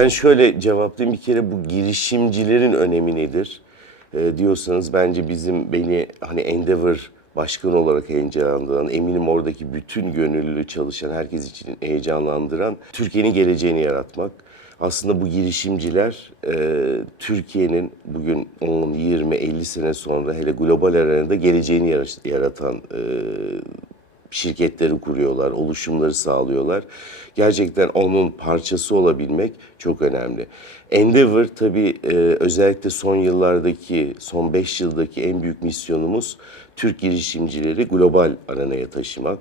Ben şöyle cevaplayayım. Bir kere bu girişimcilerin önemi nedir? Ee, diyorsanız bence bizim beni hani Endeavor başkanı olarak heyecanlandıran, eminim oradaki bütün gönüllü çalışan, herkes için heyecanlandıran Türkiye'nin geleceğini yaratmak. Aslında bu girişimciler e, Türkiye'nin bugün 10, 20, 50 sene sonra hele global arenada geleceğini yara- yaratan e, şirketleri kuruyorlar, oluşumları sağlıyorlar. Gerçekten onun parçası olabilmek çok önemli. Endeavor tabii e, özellikle son yıllardaki, son 5 yıldaki en büyük misyonumuz Türk girişimcileri global arenaya taşımak.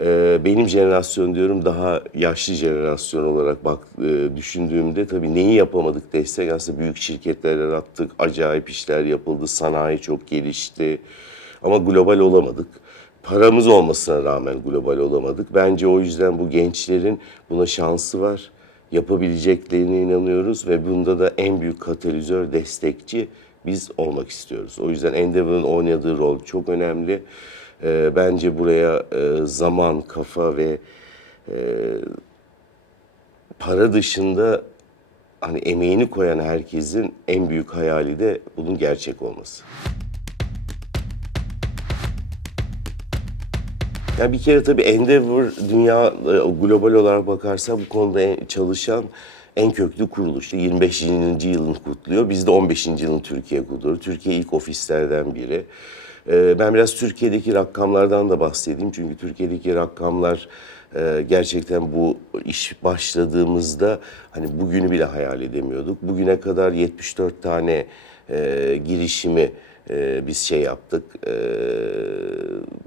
E, benim jenerasyon diyorum daha yaşlı jenerasyon olarak bak e, düşündüğümde tabii neyi yapamadık destek aslında büyük şirketler yarattık, acayip işler yapıldı, sanayi çok gelişti ama global olamadık paramız olmasına rağmen global olamadık. Bence o yüzden bu gençlerin buna şansı var. Yapabileceklerine inanıyoruz ve bunda da en büyük katalizör, destekçi biz olmak istiyoruz. O yüzden Endeavor'ın oynadığı rol çok önemli. Ee, bence buraya e, zaman, kafa ve e, para dışında hani emeğini koyan herkesin en büyük hayali de bunun gerçek olması. Ya bir kere tabii Endeavor dünya e, global olarak bakarsa bu konuda en- çalışan en köklü kuruluş. 25. yılını kutluyor. Biz de 15. yılını Türkiye kutluyor. Türkiye ilk ofislerden biri. Ee, Ben biraz Türkiye'deki rakamlardan da bahsedeyim. Çünkü Türkiye'deki rakamlar e, gerçekten bu iş başladığımızda hani bugünü bile hayal edemiyorduk. Bugüne kadar 74 tane e, girişimi e, biz şey yaptık, e,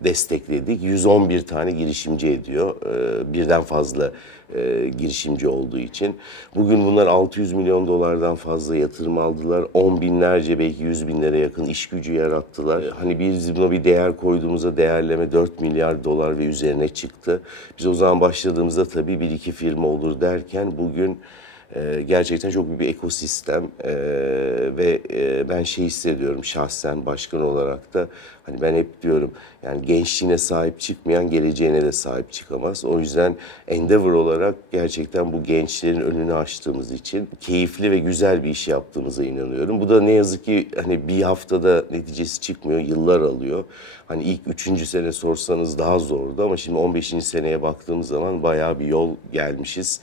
destekledik. 111 tane girişimci ediyor. E, birden fazla e, girişimci olduğu için. Bugün bunlar 600 milyon dolardan fazla yatırım aldılar. 10 binlerce belki 100 binlere yakın iş gücü yarattılar. Hani biz buna bir değer koyduğumuzda değerleme 4 milyar dolar ve üzerine çıktı. Biz o zaman başladığımızda tabii bir iki firma olur derken bugün ee, gerçekten çok büyük bir ekosistem Ee, ve e, ben şey hissediyorum şahsen başkan olarak da hani ben hep diyorum yani gençliğine sahip çıkmayan geleceğine de sahip çıkamaz. O yüzden Endeavor olarak gerçekten bu gençlerin önünü açtığımız için keyifli ve güzel bir iş yaptığımıza inanıyorum. Bu da ne yazık ki hani bir haftada neticesi çıkmıyor, yıllar alıyor. Hani ilk üçüncü sene sorsanız daha zordu ama şimdi 15. seneye baktığımız zaman bayağı bir yol gelmişiz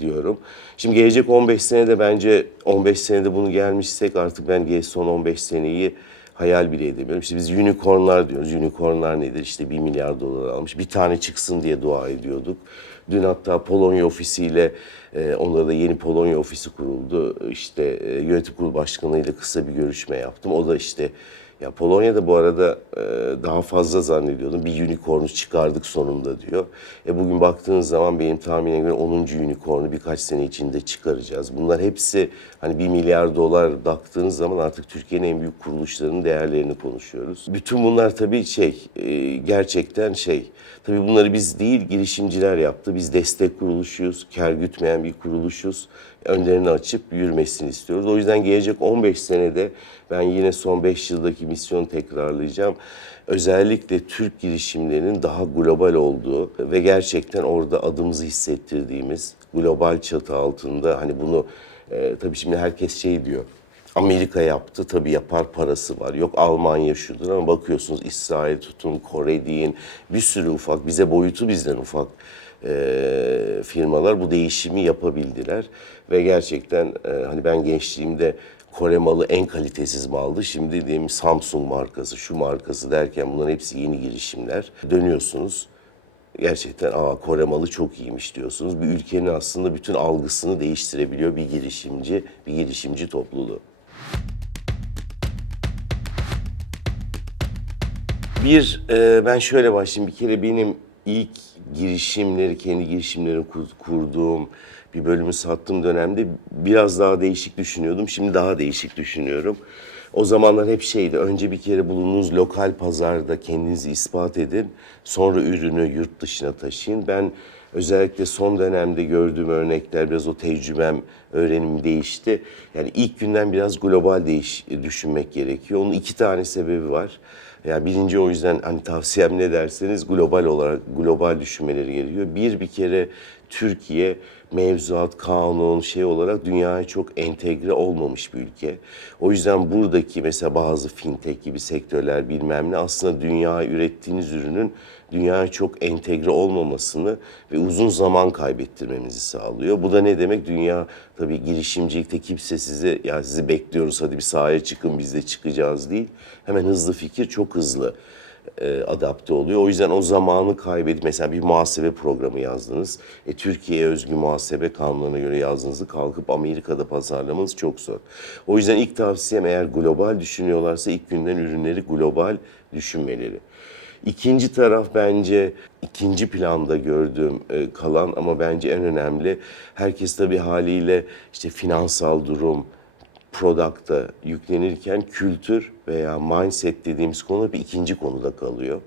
diyorum. Şimdi gelecek 15 senede bence 15 senede bunu gelmişsek artık ben son 15 seneyi hayal bile edemiyorum. İşte biz unicornlar diyoruz. Unicornlar nedir? İşte 1 milyar dolar almış. Bir tane çıksın diye dua ediyorduk. Dün hatta Polonya ofisiyle e, onlara da yeni Polonya ofisi kuruldu. İşte e, yönetim kurulu başkanıyla kısa bir görüşme yaptım. O da işte ya Polonya'da bu arada e, daha fazla zannediyordum. Bir unicornu çıkardık sonunda diyor. E bugün baktığınız zaman benim tahminim göre 10. unicornu birkaç sene içinde çıkaracağız. Bunlar hepsi hani 1 milyar dolar baktığınız zaman artık Türkiye'nin en büyük kuruluşlarının değerlerini konuşuyoruz. Bütün bunlar tabii şey e, gerçekten şey. Tabii bunları biz değil girişimciler yaptı. Biz destek kuruluşuyuz. Kar gütmeyen bir kuruluşuz önlerini açıp yürümesini istiyoruz. O yüzden gelecek 15 senede ben yine son 5 yıldaki misyonu tekrarlayacağım. Özellikle Türk girişimlerinin daha global olduğu ve gerçekten orada adımızı hissettirdiğimiz global çatı altında hani bunu e, tabii şimdi herkes şey diyor. Amerika yaptı tabii yapar parası var. Yok Almanya şudur ama bakıyorsunuz İsrail tutun, Kore deyin bir sürü ufak bize boyutu bizden ufak e, firmalar bu değişimi yapabildiler ve gerçekten e, hani ben gençliğimde Kore malı en kalitesiz maldı. Şimdi diyelim Samsung markası, şu markası derken bunların hepsi yeni girişimler. Dönüyorsunuz gerçekten aa Kore malı çok iyiymiş diyorsunuz. Bir ülkenin aslında bütün algısını değiştirebiliyor bir girişimci, bir girişimci topluluğu. Bir, e, ben şöyle başlayayım. Bir kere benim ilk girişimleri, kendi girişimlerimi kur- kurduğum, bir bölümü sattığım dönemde biraz daha değişik düşünüyordum. Şimdi daha değişik düşünüyorum. O zamanlar hep şeydi, önce bir kere bulunduğunuz lokal pazarda kendinizi ispat edin. Sonra ürünü yurt dışına taşıyın. Ben özellikle son dönemde gördüğüm örnekler, biraz o tecrübem, öğrenim değişti. Yani ilk günden biraz global değiş, düşünmek gerekiyor. Onun iki tane sebebi var. Yani birinci o yüzden hani tavsiyem ne derseniz global olarak global düşünmeleri gerekiyor. Bir bir kere Türkiye mevzuat, kanun şey olarak dünyaya çok entegre olmamış bir ülke. O yüzden buradaki mesela bazı fintech gibi sektörler bilmem ne aslında dünya ürettiğiniz ürünün dünyaya çok entegre olmamasını ve uzun zaman kaybettirmemizi sağlıyor. Bu da ne demek? Dünya tabii girişimcilikte kimse size ya sizi bekliyoruz hadi bir sahaya çıkın biz de çıkacağız değil. Hemen hızlı fikir çok hızlı e, adapte oluyor. O yüzden o zamanı kaybedip mesela bir muhasebe programı yazdınız. E, Türkiye'ye özgü muhasebe kanunlarına göre yazdığınızı kalkıp Amerika'da pazarlamanız çok zor. O yüzden ilk tavsiyem eğer global düşünüyorlarsa ilk günden ürünleri global düşünmeleri. İkinci taraf bence ikinci planda gördüğüm e, kalan ama bence en önemli. Herkes tabii haliyle işte finansal durum, product'a yüklenirken kültür veya mindset dediğimiz konu bir ikinci konuda kalıyor.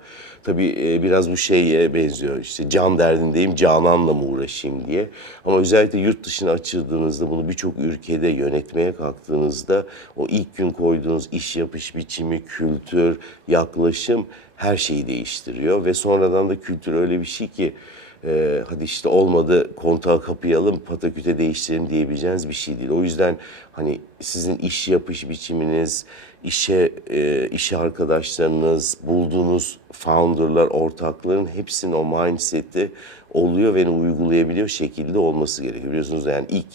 Tabii e, biraz bu şeye benziyor işte can derdindeyim cananla mı uğraşayım diye. Ama özellikle yurt dışına açıldığınızda bunu birçok ülkede yönetmeye kalktığınızda o ilk gün koyduğunuz iş yapış biçimi, kültür, yaklaşım her şeyi değiştiriyor. Ve sonradan da kültür öyle bir şey ki e, hadi işte olmadı kontağı kapayalım pataküte değiştirelim diyebileceğiniz bir şey değil. O yüzden hani sizin iş yapış biçiminiz, işe e, iş arkadaşlarınız, bulduğunuz founderlar, ortakların hepsinin o mindset'i oluyor ve uygulayabiliyor şekilde olması gerekiyor. Biliyorsunuz yani ilk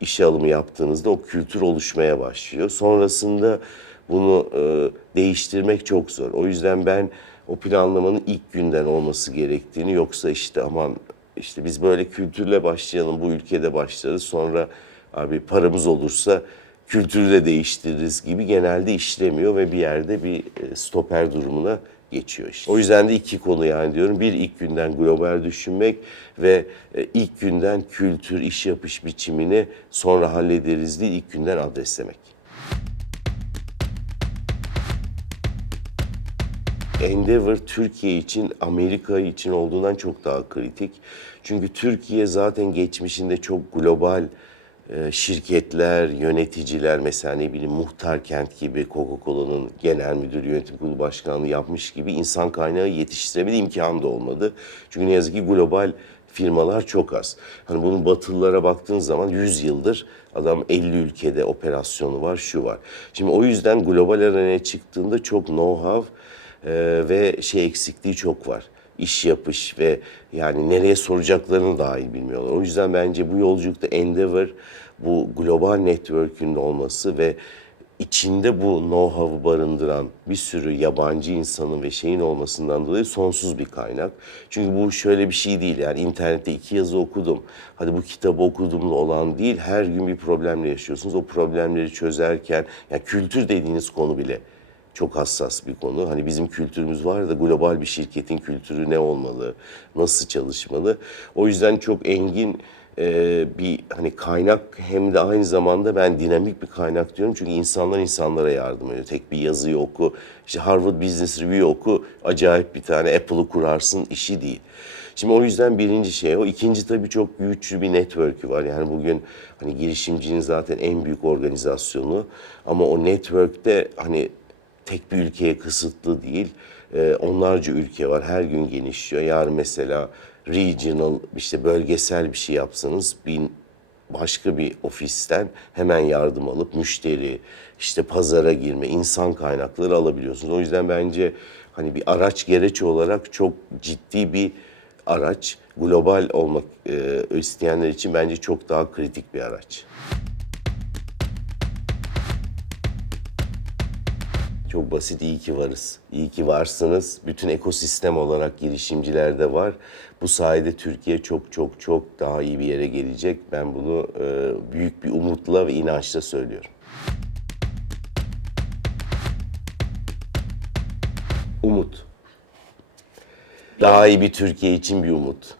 işe alımı yaptığınızda o kültür oluşmaya başlıyor. Sonrasında bunu e, değiştirmek çok zor. O yüzden ben o planlamanın ilk günden olması gerektiğini yoksa işte aman işte biz böyle kültürle başlayalım bu ülkede başlarız sonra abi paramız olursa kültürü de değiştiririz gibi genelde işlemiyor ve bir yerde bir e, stoper durumuna geçiyor işte. O yüzden de iki konu yani diyorum. Bir ilk günden global düşünmek ve e, ilk günden kültür, iş yapış biçimini sonra hallederiz değil ilk günden adreslemek. Endeavor Türkiye için Amerika için olduğundan çok daha kritik. Çünkü Türkiye zaten geçmişinde çok global e, şirketler, yöneticiler mesela ne bileyim Muhtar Kent gibi Coca-Cola'nın genel müdür yönetim kurulu başkanlığı yapmış gibi insan kaynağı yetiştiremedi imkanı da olmadı. Çünkü ne yazık ki global firmalar çok az. Hani bunun batılılara baktığın zaman 100 yıldır adam 50 ülkede operasyonu var, şu var. Şimdi o yüzden global arenaya çıktığında çok know-how ee, ve şey eksikliği çok var. İş yapış ve yani nereye soracaklarını dahi bilmiyorlar. O yüzden bence bu yolculukta Endeavor bu global network'ün olması ve içinde bu know-how'ı barındıran bir sürü yabancı insanın ve şeyin olmasından dolayı sonsuz bir kaynak. Çünkü bu şöyle bir şey değil yani internette iki yazı okudum. Hadi bu kitabı okudumla olan değil. Her gün bir problemle yaşıyorsunuz. O problemleri çözerken yani kültür dediğiniz konu bile çok hassas bir konu. Hani bizim kültürümüz var da global bir şirketin kültürü ne olmalı, nasıl çalışmalı. O yüzden çok engin e, bir hani kaynak hem de aynı zamanda ben dinamik bir kaynak diyorum. Çünkü insanlar insanlara yardım ediyor. Tek bir yazıyı oku, işte Harvard Business Review oku, acayip bir tane Apple'ı kurarsın işi değil. Şimdi o yüzden birinci şey o. ikinci tabii çok güçlü bir network'ü var. Yani bugün hani girişimcinin zaten en büyük organizasyonu. Ama o network'te hani tek bir ülkeye kısıtlı değil. Ee, onlarca ülke var. Her gün genişliyor. Yarın mesela regional işte bölgesel bir şey yapsanız bin başka bir ofisten hemen yardım alıp müşteri, işte pazara girme, insan kaynakları alabiliyorsunuz. O yüzden bence hani bir araç gereç olarak çok ciddi bir araç. Global olmak e, isteyenler için bence çok daha kritik bir araç. Çok basit, iyi ki varız. İyi ki varsınız. Bütün ekosistem olarak girişimcilerde var. Bu sayede Türkiye çok çok çok daha iyi bir yere gelecek. Ben bunu e, büyük bir umutla ve inançla söylüyorum. Umut. Daha iyi bir Türkiye için bir umut.